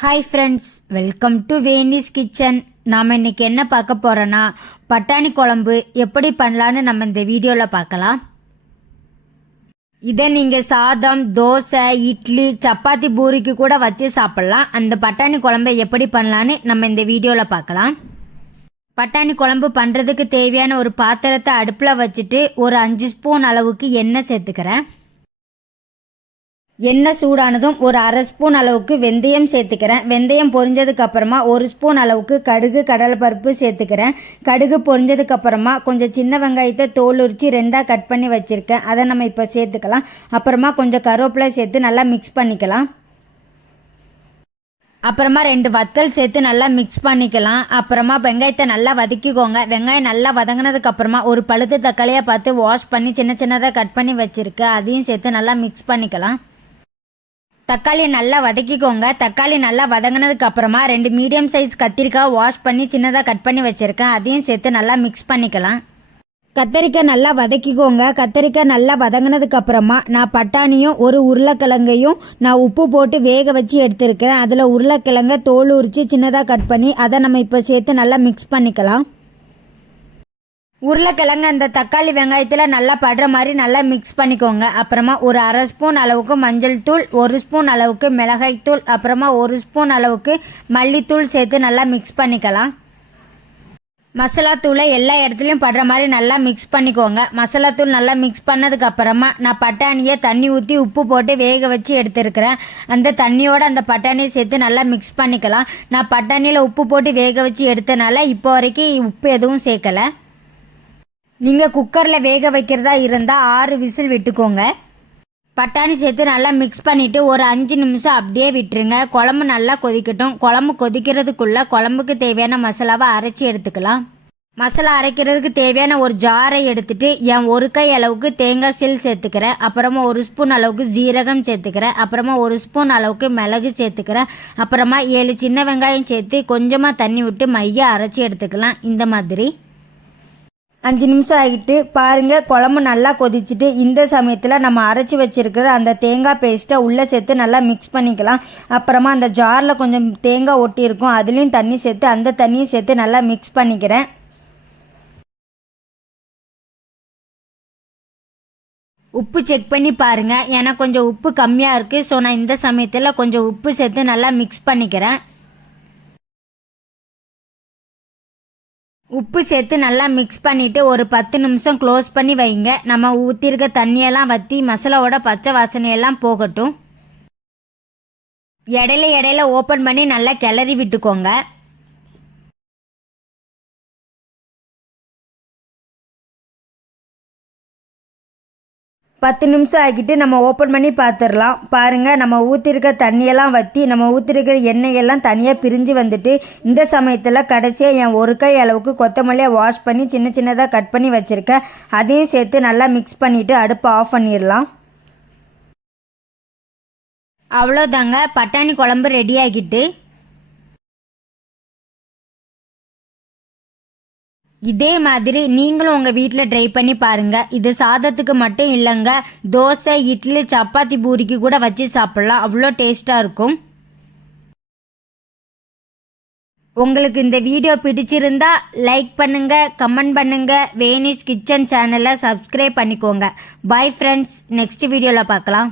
Hi friends welcome to Venice kitchen நாம் இன்றைக்கி என்ன பார்க்க போகிறோன்னா பட்டாணி குழம்பு எப்படி பண்ணலான்னு நம்ம இந்த வீடியோவில் பார்க்கலாம். இதை நீங்கள் சாதம் தோசை இட்லி சப்பாத்தி பூரிக்கு கூட வச்சு சாப்பிட்லாம். அந்த பட்டாணி குழம்பை எப்படி பண்ணலான்னு நம்ம இந்த வீடியோவில் பார்க்கலாம். பட்டாணி குழம்பு பண்ணுறதுக்கு தேவையான ஒரு பாத்திரத்தை அடுப்பில் வச்சுட்டு ஒரு அஞ்சு ஸ்பூன் அளவுக்கு எண்ணெய் சேர்த்துக்கிறேன். எண்ணெய் சூடானதும் ஒரு அரை ஸ்பூன் அளவுக்கு வெந்தயம் சேர்த்துக்கிறேன். வெந்தயம் பொரிஞ்சதுக்கு அப்புறமா ஒரு ஸ்பூன் அளவுக்கு கடுகு கடலைப்பருப்பு சேர்த்துக்கிறேன். கடுகு பொரிஞ்சதுக்கு அப்புறமா கொஞ்சம் சின்ன வெங்காயத்தை தோல் உரித்து ரெண்டாக கட் பண்ணி வச்சுருக்கேன். அதை நம்ம இப்போ சேர்த்துக்கலாம். அப்புறமா கொஞ்சம் கருவேப்பிலை சேர்த்து நல்லா மிக்ஸ் பண்ணிக்கலாம். அப்புறமா ரெண்டு வத்தல் சேர்த்து நல்லா மிக்ஸ் பண்ணிக்கலாம். அப்புறமா வெங்காயத்தை நல்லா வதக்கிக்கோங்க. வெங்காயம் நல்லா வதங்கினதுக்கு அப்புறமா ஒரு பழுத்து தக்காளியாக பார்த்து வாஷ் பண்ணி சின்ன சின்னதாக கட் பண்ணி வச்சுருக்கேன் அதையும் சேர்த்து நல்லா மிக்ஸ் பண்ணிக்கலாம். தக்காளியை நல்லா வதக்கிக்கோங்க. தக்காளி நல்லா வதங்கினதுக்கு அப்புறமா ரெண்டு மீடியம் சைஸ் கத்திரிக்காய் வாஷ் பண்ணி சின்னதாக கட் பண்ணி வச்சுருக்கேன். அதையும் சேர்த்து நல்லா மிக்ஸ் பண்ணிக்கலாம். கத்தரிக்காய் நல்லா வதக்கிக்கோங்க. கத்தரிக்காய் நல்லா வதங்கினதுக்கு அப்புறமா நான் பட்டாணியும் ஒரு உருளைக்கிழங்கையும் நான் உப்பு போட்டு வேக வச்சு எடுத்திருக்கேன். அதில் உருளைக்கிழங்க தோல் உரித்து சின்னதாக கட் பண்ணி அதை நம்ம இப்போ சேர்த்து நல்லா மிக்ஸ் பண்ணிக்கலாம். உருளைக்கிழங்கு அந்த தக்காளி வெங்காயத்தில் நல்லா படுற மாதிரி நல்லா மிக்ஸ் பண்ணிக்கோங்க. அப்புறமா ஒரு அரை ஸ்பூன் அளவுக்கு மஞ்சள் தூள் ஒரு ஸ்பூன் அளவுக்கு மிளகாய் தூள் அப்புறமா ஒரு ஸ்பூன் அளவுக்கு மல்லித்தூள் சேர்த்து நல்லா மிக்ஸ் பண்ணிக்கலாம். மசாலா தூளை எல்லா இடத்துலையும் படுற மாதிரி நல்லா மிக்ஸ் பண்ணிக்கோங்க. மசாலா தூள் நல்லா மிக்ஸ் பண்ணதுக்கு அப்புறமா நான் பட்டாணியை தண்ணி ஊற்றி உப்பு போட்டு வேக வச்சு எடுத்துருக்கிறேன். அந்த தண்ணியோட அந்த பட்டாணியை சேர்த்து நல்லா மிக்ஸ் பண்ணிக்கலாம். நான் பட்டாணியில் உப்பு போட்டு வேக வச்சு எடுத்தனால இப்போ வரைக்கும் உப்பு எதுவும் சேர்க்கலை. நீங்கள் குக்கரில் வேக வைக்கிறதா இருந்தால் ஆறு விசில் விட்டுக்கோங்க. பட்டாணி சேர்த்து நல்லா மிக்ஸ் பண்ணிவிட்டு ஒரு அஞ்சு நிமிஷம் அப்படியே விட்டுருங்க. குழம்பு நல்லா கொதிக்கட்டும். குழம்பு கொதிக்கிறதுக்குள்ளே குழம்புக்கு தேவையான மசாலாவை அரைச்சி எடுத்துக்கலாம். மசாலா அரைக்கிறதுக்கு தேவையான ஒரு ஜாரை எடுத்துட்டு என் ஒரு கை அளவுக்கு தேங்காய் சில் சேர்த்துக்கிறேன். அப்புறமா ஒரு ஸ்பூன் அளவுக்கு ஜீரகம் சேர்த்துக்கிறேன். அப்புறமா ஒரு ஸ்பூன் அளவுக்கு மிளகு சேர்த்துக்கிறேன். அப்புறமா ஏழு சின்ன வெங்காயம் சேர்த்து கொஞ்சமாக தண்ணி விட்டு மைய அரைச்சி எடுத்துக்கலாம். இந்த மாதிரி. அஞ்சு நிமிஷம் ஆகிட்டு பாருங்கள் குழம்பு நல்லா கொதிச்சுட்டு இந்த சமயத்தில் நம்ம அரைச்சி வச்சுருக்கிற அந்த தேங்காய் பேஸ்ட்டை உள்ளே சேர்த்து நல்லா மிக்ஸ் பண்ணிக்கலாம். அப்புறமா அந்த ஜாரில் கொஞ்சம் தேங்காய் ஒட்டியிருக்கும் அதுலேயும் தண்ணி சேர்த்து அந்த தண்ணியும் சேர்த்து நல்லா மிக்ஸ் பண்ணிக்கிறேன். உப்பு செக் பண்ணி பாருங்கள் ஏன்னா கொஞ்சம் உப்பு கம்மியாக இருக்குது ஸோ நான் இந்த சமயத்தில் கொஞ்சம் உப்பு சேர்த்து நல்லா மிக்ஸ் பண்ணிக்கிறேன். உப்பு சேர்த்து நல்லா மிக்ஸ் பண்ணிவிட்டு ஒரு பத்து நிமிஷம் க்ளோஸ் பண்ணி வைங்க. நம்ம ஊற்றிருக்க தண்ணியெல்லாம் வற்றி மசாலாவோட பச்சை வாசனையெல்லாம் போகட்டும். இடையில இடையில ஓப்பன் பண்ணி நல்லா கிளறி விட்டுக்கோங்க. பத்து நிமிஷம் ஆகிட்டு நம்ம ஓப்பன் பண்ணி பார்த்துடலாம் பாருங்கள் நம்ம ஊற்றிருக்க தண்ணியெல்லாம் வற்றி நம்ம ஊற்றிருக்கிற எண்ணெயெல்லாம் தனியாக பிரிஞ்சு வந்துட்டு இந்த சமயத்தில் கடைசியாக என் ஒரு கை அளவுக்கு கொத்தமல்லியை வாஷ் பண்ணி சின்ன சின்னதாக கட் பண்ணி வச்சுருக்கேன் அதையும் சேர்த்து நல்லா மிக்ஸ் பண்ணிவிட்டு அடுப்பை ஆஃப் பண்ணிடலாம். அவ்வளோதாங்க பட்டாணி குழம்பு ரெடி ஆகிட்டு. இதே மாதிரி நீங்களும் உங்கள் வீட்டில் ட்ரை பண்ணி பாருங்கள் இது சாதத்துக்கு மட்டும் இல்லைங்க. தோசை இட்லி சப்பாத்தி பூரிக்கு கூட வச்சு சாப்பிட்லாம். அவ்வளோ டேஸ்ட்டாக இருக்கும். உங்களுக்கு இந்த வீடியோ பிடிச்சிருந்தா லைக் பண்ணுங்க கமெண்ட் பண்ணுங்க. வேனிஸ் கிச்சன் சேனலை சப்ஸ்கிரைப் பண்ணிக்கோங்க. பாய் ஃப்ரெண்ட்ஸ் நெக்ஸ்ட் வீடியோவில் பார்க்கலாம்.